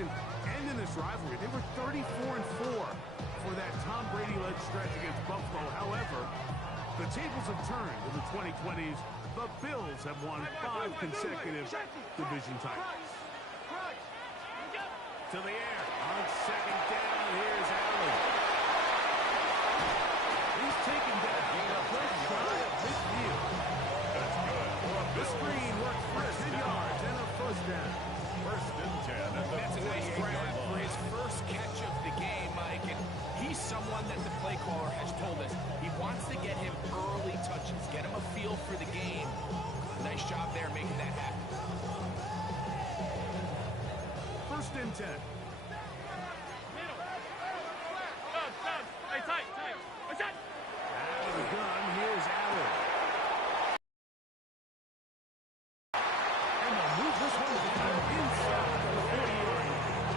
division and in this rivalry. They were 34-4 for that Tom Brady-led stretch against Buffalo. However, the tables have turned in the 2020s. The Bills have won 5 consecutive division titles. To the air. On second down, here's Allen. He's taken down just shy of midfield. That's good. The screen works for 10 yards and a first down. First and 10 at the That's a nice grab for his first catch of the game, Mike. And he's someone that the play caller has told us he wants to get him early touches, get him a feel for the game. Nice job there making that happen. First and 10. Hey, tight. What's that? Out of the gun, here's Allen. And they'll move this one inside the 40-yard line.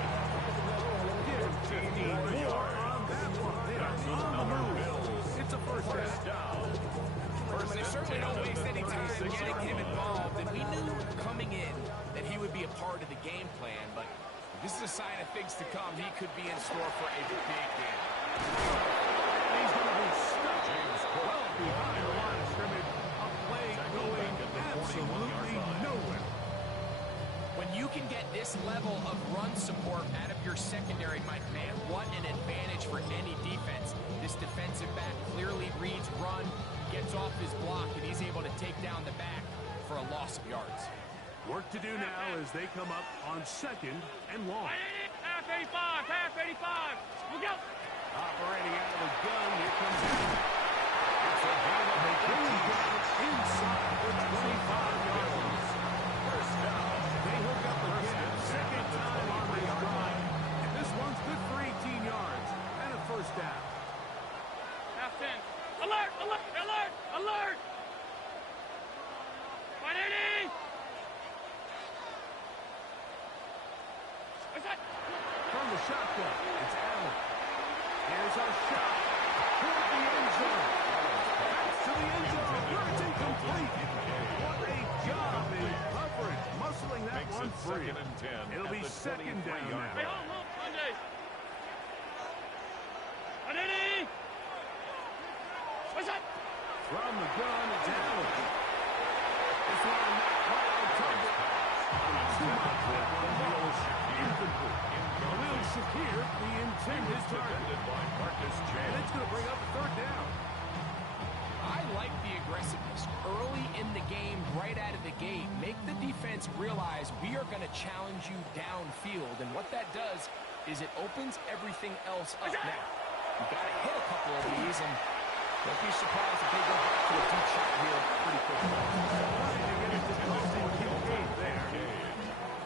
Give 15 more on that one. They are on the move. It's a first down. They certainly don't waste any time getting him involved, and we knew coming in that he would be a part of the game plan, but this is a sign of things to come. He could be in store for a big game. He's going to be stuck well behind the line of scrimmage. A play going absolutely nowhere. When you can get this level of run support out of your secondary, Mike, man, what an advantage for any defense. This defensive back clearly reads run, gets off his block, and he's able to take down the back for a loss of yards. Work to do now as they come up on second and long. Half 85. Look out. Operating out of the gun, here comes Allen. It's a game of a bring down inside the 25-yard line. First down. They hook up again. Second time on the drive. And this one's good for 18 yards and a first down. Half 10. Alert! 180. What's that? From the shotgun, it's Allen. Here's a shot toward the end zone. Back to the end zone where it's incomplete. What a job in coverage, muscling that one free. It'll be second down now. Hey, hold, Monday. 180. What's that? From the gun, it's Allen. This one not quite on target. Too much for Will Incomplete. Will Shakir, the intended target. And it's going to bring up a third down. I like the aggressiveness early in the game, right out of the gate. Make the defense realize we are going to challenge you downfield. And what that does is it opens everything else up. Now, you've got to hit a couple of these, and don't be surprised if they go back to a deep shot here pretty quickly.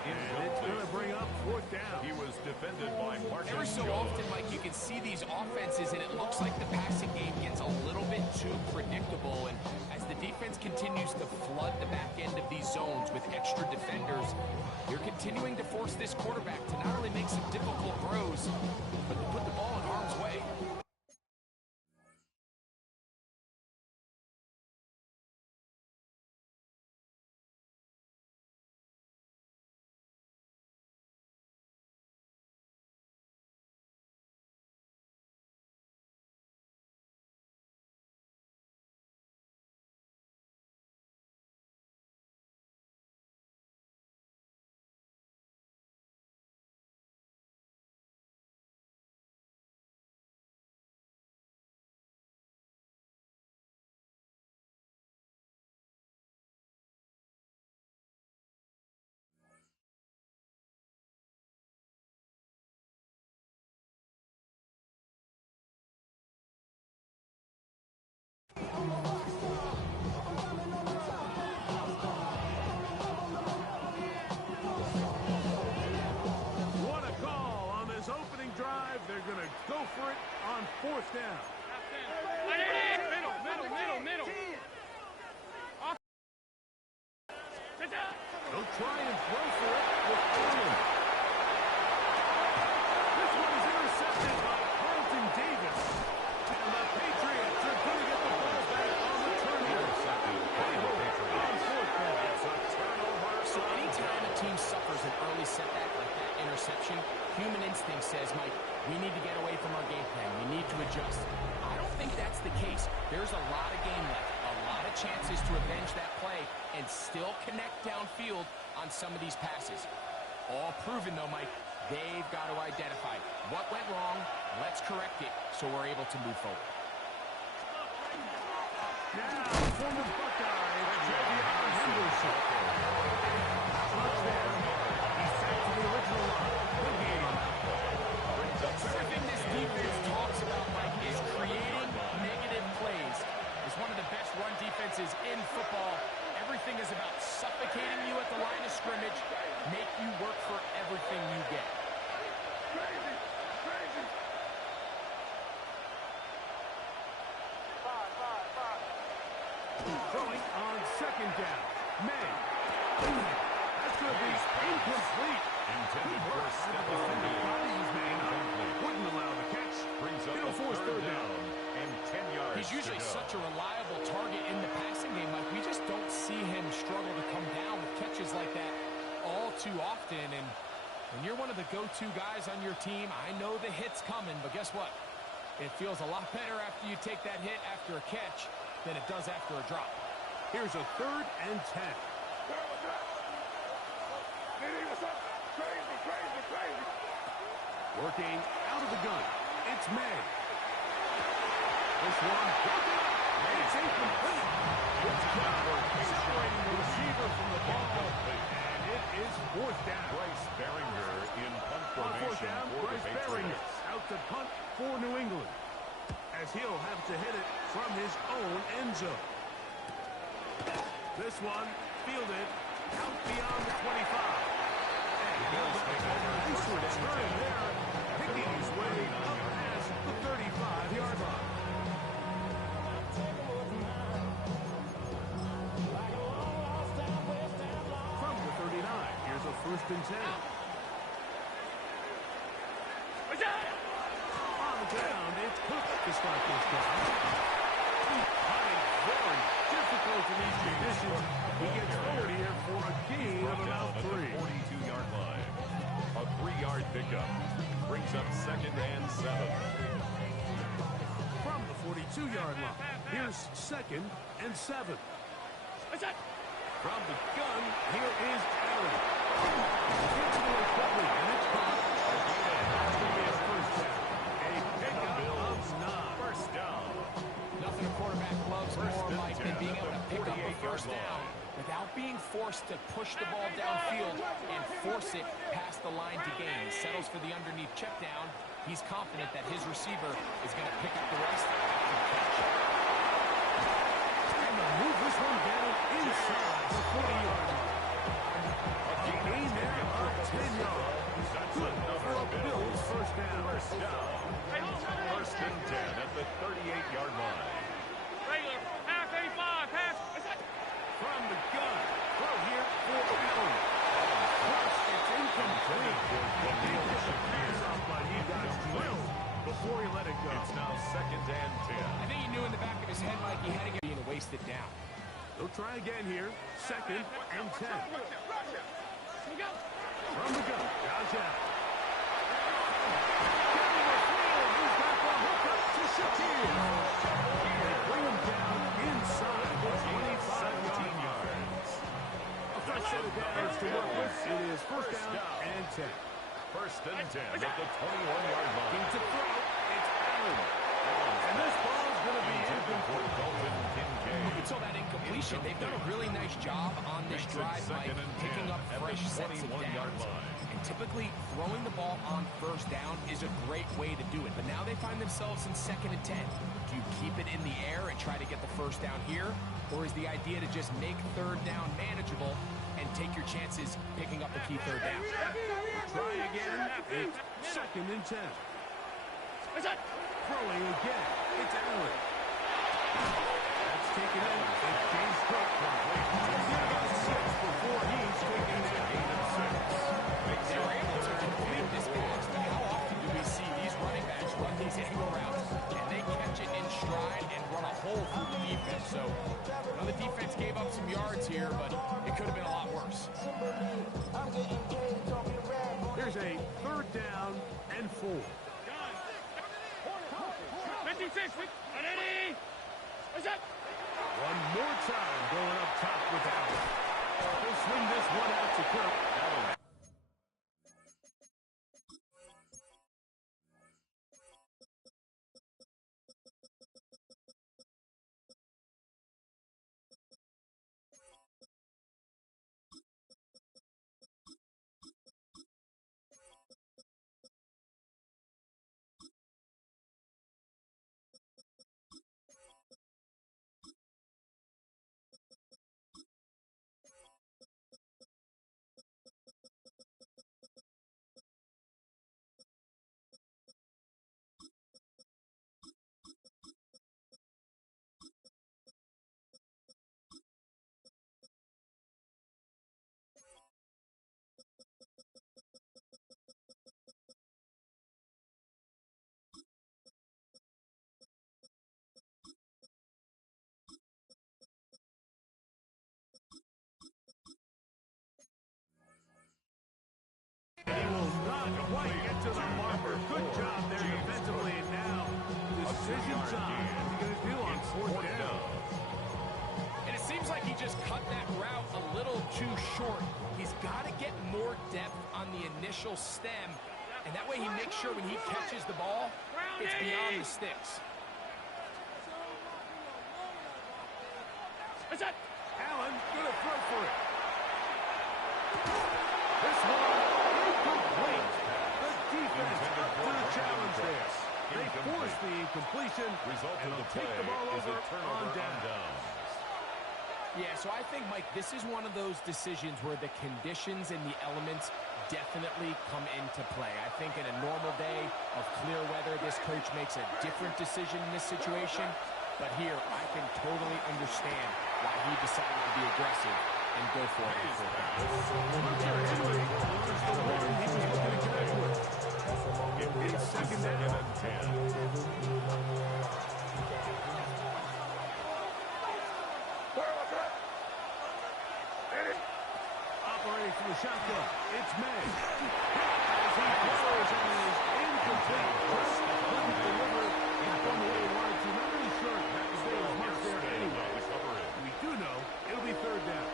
And it's going to bring up fourth down. He was defended by Marcus. Every so often, Mike, you can see these offenses, and it looks like the passing game gets a little bit too predictable. And as the defense continues to flood the back end of these zones with extra defenders, you're continuing to force this quarterback to not only make some difficult throws, but to put the ball in harm's way. What a call on this opening drive. They're going to go for it on fourth down. Middle. They'll try and throw for it with Allen. This one is intercepted by Carlton Davis. And the Patriots are going to get the ball back on the turnover. They hold it on fourth down. So anytime a team suffers an early setback like that interception, human instinct says, Mike, we need to get away from our game plan. We need to adjust. I don't think that's the case. There's a lot of game left, a lot of chances to avenge that play and still connect downfield on some of these passes. All proven, though, Mike. They've got to identify what went wrong. Let's correct it so we're able to move forward. Now, former Buckeye, Travion Henderson. Touchdown. He's back to the original line. Good game. Everything this defense talks about, Mike, is creating negative plays. It's one of the best run defenses in football. Everything is about suffocating you at the line of scrimmage, make you work for everything you get. Throwing on second down. May. That's going to be incomplete. Intended for a step Wouldn't allow the catch. Brings up It'll a force third down and 10 yards. He's usually to go. such a reliable target in the passing game, Mike. We just don't see him struggle to come down with catches like that all too often. And when you're one of the go-to guys on your team, I know the hit's coming, but guess what? It feels a lot better after you take that hit after a catch than it does after a drop. Here's a 3rd and 10. Working out of the gun. It's May. This one broken up. It's incomplete. It's covered, separating the receiver from the ball. And it is 4th down. Bryce Behringer in punt On 4th formation down, for the Bryce Behringer Patriots. out to punt for New England, as he'll have to hit it from his own end zone. This one fielded out beyond the 25. And he'll make a nice return there, picking his way up past the 35-yard line. From the 39, here's a 1st and 10. On the ground, it's Cook to start this down. Hunting very difficult in these conditions. He gets forward here for a gain of about 3. 42-yard line. A 3-yard pickup. Brings up 2nd and 7. From the 42-yard line, here's 2nd and 7. From the gun, here is Allen. Gets the recovery, and it's caught. That's going to be a 1st down. A pickup of 9. First down. Nothing a quarterback loves more, Mike, than being able to pick up a 1st 48-yard down without being forced to push the ball downfield and force it past the line to gain. He settles for the underneath check down. He's confident that his receiver is going to pick up the rest after the catch. And they'll move this one down inside the 40-yard line. A gain there of 10 yards. Good for a Bills 1st down. First and 10 at the 38-yard line. Regular, half 85, pass. From the gun, throw here for Allen. First, it's incomplete. He did get the pass off, but he got drilled before he let it go. It's now 2nd and 10. I think he knew in the back of his head, Mike, he had to get being wasted down. They'll try again here. 2nd and 10. From the gun, Josh Allen. Down the field, he's got the hook up to Shaquille. They bring him down inside the 25-yard yards. A fresh set of downs to work with. It is 1st down and 10. First and 10 at the 21-yard line. Looking to throw, it's Allen. And this ball's going to be incomplete. Until that incompletion, they've done a really nice job on this drive, Mike, picking up fresh sets of downs. And typically, throwing the ball on 1st down is a great way to do it. But now they find themselves in 2nd and 10. Do you keep it in the air and try to get the 1st down here? Or is the idea to just make 3rd down manageable and take your chances picking up a key 3rd down? Try again. It's 2nd and 10. Throwing again. It's Allen. That's taken in. It's James Cook. He'll get about 6 before he's taking that gain of 6. They were able to complete this pass, but how often do we see these running backs run these angle routes and they catch it in stride and run a hole through the defense? So, the defense gave up some yards here, but it could have been a lot worse. Here's a third down and 4. 26, ready? What's up? One more time going up top with Allen. He'll swing this one out to Kirk. Allen. He will not quite get to the marker. Good job there defensively. And now, decision time. What are you going to do on 4th down? And it seems like he just cut that route a little too short. He's got to get more depth on the initial stem, and that way he makes sure when he catches the ball, it's beyond the sticks. What's up? Allen going to throw for it. This one incomplete. The defense up to the challenge there. They force the incompletion, and they'll take the ball over on down. Yeah, so I think, Mike, this is one of those decisions where the conditions and the elements definitely come into play. I think in a normal day of clear weather, this coach makes a different decision in this situation. But here, I can totally understand why he decided to be aggressive and go for it. It's 2nd down and 10. Operating from the shotgun, it's May. As he throws and is incomplete. Just couldn't deliver in one way he wanted to. Not really sure that was there was much there anyway. We do know it'll be 3rd down.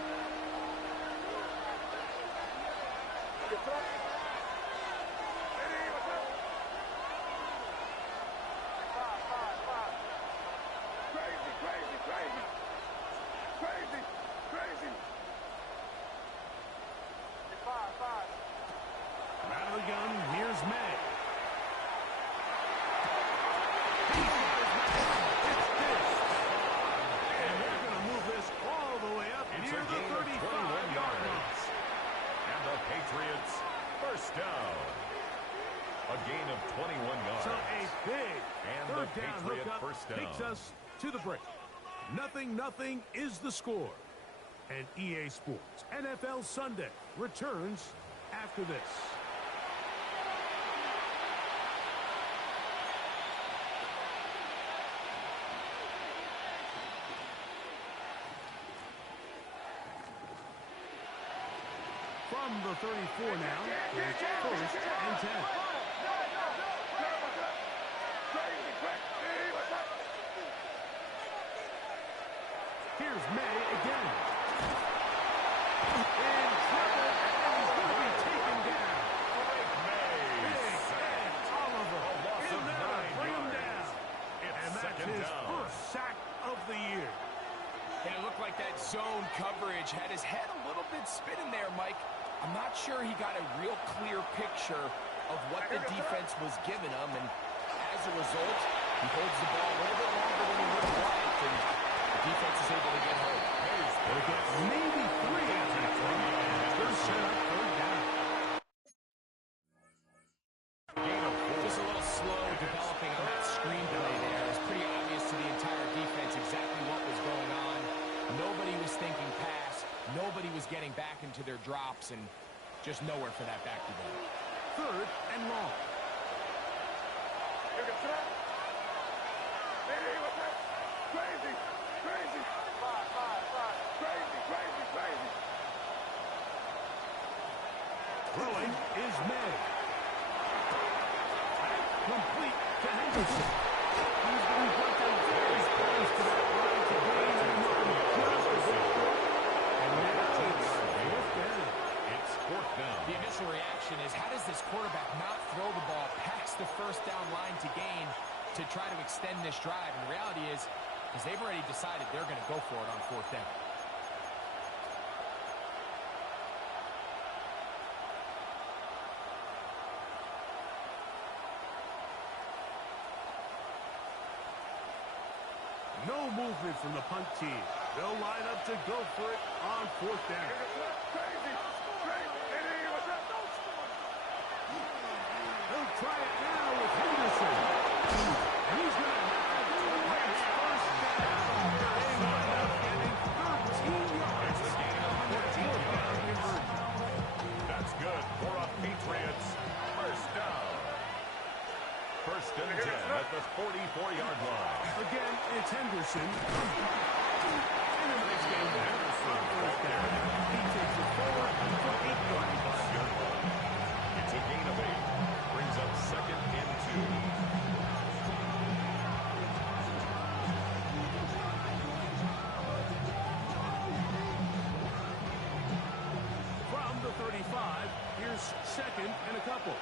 Out of the gun, here's May. And they're going to move this all the way up near the 35-yard line. And the Patriots, 1st down. A gain of 21 yards. So a big And 3rd the down Patriot hookup 1st down. takes us to the break. 0-0 is the score. And EA Sports NFL Sunday returns after this. From the 34 now, it's 1st and 10. Here's May again. In trouble, and he's going to be taken down. Big Ed Oliver in there to bring him down. And that's his first sack of the year. And it looked like that zone coverage had his head a little bit spinning there, Mike. I'm not sure he got a real clear picture of what the defense was giving him, and as a result, he holds the ball a little bit longer than he would have liked, and the defense is able to get home. They'll get maybe 3 after that play, and they're set up 3rd down. Just a little slow developing on that screenplay there. It was pretty obvious to the entire defense exactly what was going on. Nobody was thinking pass. Nobody was getting back into their drops, and just nowhere for that back to go. 3rd and long. Throwing is made. Complete to Henderson. He's going to get them very close to that line to gain and looking just a bit short. And now it's fourth down. It's fourth down. The initial reaction is, how does this quarterback not throw the ball past the first down line to gain to try to extend this drive? And the reality is they've already decided they're going to go for it on fourth down. No movement from the punt team. They'll line up to go for it on fourth down. They'll try it now with Henderson. And he's going to have his first down. They line up getting 13 yards. It's a gain of 14 yards. That's good for a Patriots first down. First and 10 at the 44-yard line. Again, it's Henderson. And a nice game there. On first down. He takes it forward for 8 yards. It's a gain of 8. Brings up second and 2. From the 35, here's second and a couple.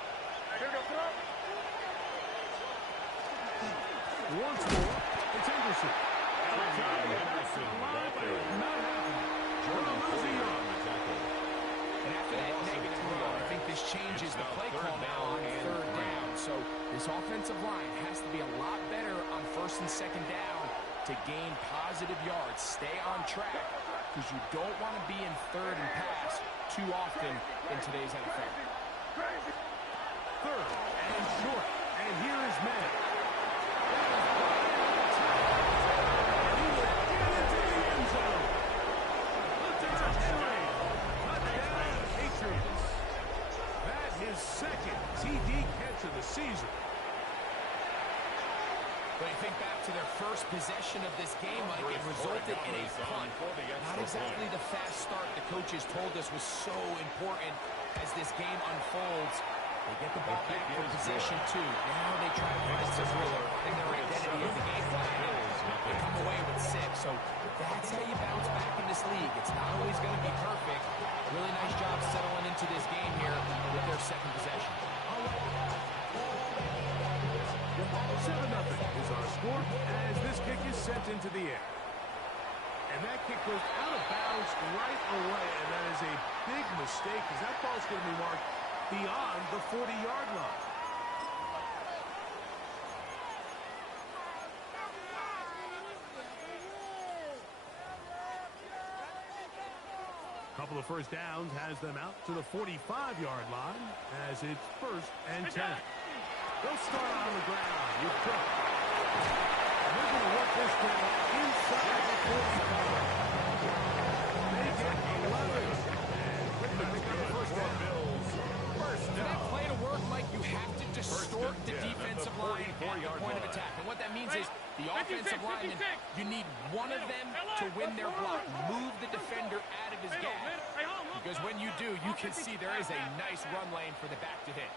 Once more, it's Henderson. Henderson back there. Not happening. Jordan Losing Poyer on on the tackle. And after that negative throw, I think this changes the play call now on third down. So this offensive line has to be a lot better on first and second down to gain positive yards. Stay on track because you don't want to be in third and pass too often in today's NFL. third and short. And here is May. Second TD catch of the season. When you think back to their first possession of this game, Mike, it resulted in a punt. Not exactly the fast start the coaches told us was so important as this game unfolds. They get the ball back for possession 2. Now they try to find some rhythm in their identity of the game plan. They come away with 6. So that's how you bounce back in this league. It's not always going to be perfect. Really nice job settling into this game here with their second possession. 7-0 is our score as this kick is sent into the air. And that kick goes out of bounds right away, and that is a big mistake because that ball's going to be marked beyond the 40-yard line. Couple of first downs has them out to the 45-yard line as it's first and 10. They'll start on the ground with Cook. And they're going to work this down inside the 45. They get 11. And quickly pick up the first down. For that play to work, Mike, you have to distort the defensive line at the point of attack. And what that means is the offensive lineman, you need one of them to win their block. Move the defender out of his gap. Because when you do, you can see there is a nice run lane for the back to hit.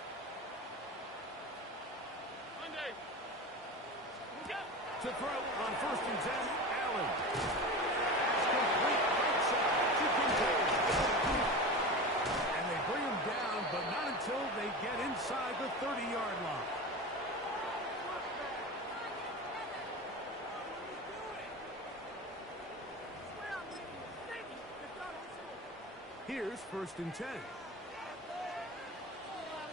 To throw on first and 10, Allen. That's complete right side to Kincaid. And they bring him down, but not until they get inside the 30-yard line. Here's first and 10.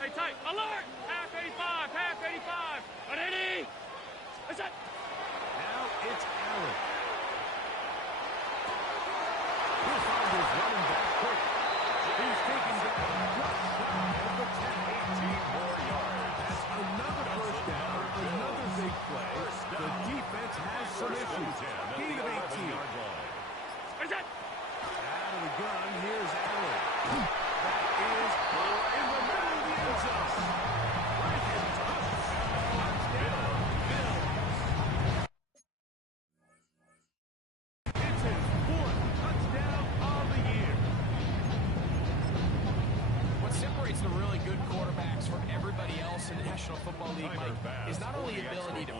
Hey, tight. Alert! Half 85, half 85. Ready? What's that? Now it's Allen. He'll find his running back quick. He's taken down just shy of the 10. 18 more yards. That's another first down, another big play. The defense has some issues. Gain of 18. What's that? Out of the gun, here's Allen. That is in the middle of the end zone. Right in touch. Touchdown, Bills. National Football League, Tiger's Mike, pass is not for only the ability extra to point.